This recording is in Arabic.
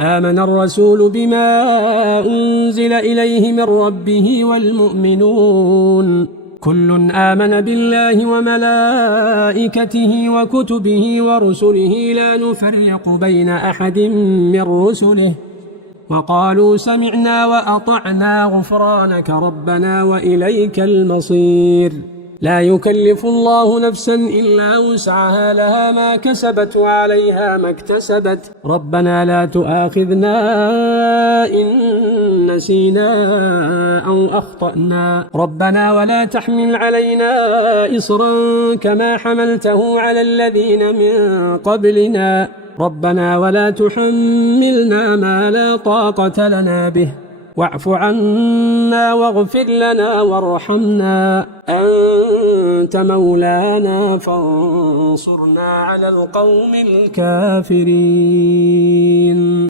آمن الرسول بما أنزل إليه من ربه والمؤمنون كل آمن بالله وملائكته وكتبه ورسله لا نفرق بين أحد من رسله وقالوا سمعنا وأطعنا غفرانك ربنا وإليك المصير. لا يكلف الله نفسا إلا وسعها لها ما كسبت وعليها ما اكتسبت ربنا لا تؤاخذنا إن نسينا أو أخطأنا ربنا ولا تحمل علينا إصرا كما حملته على الذين من قبلنا ربنا ولا تحملنا ما لا طاقة لنا به واعف عنا واغفر لنا وارحمنا أنت مولانا فانصرنا على القوم الكافرين.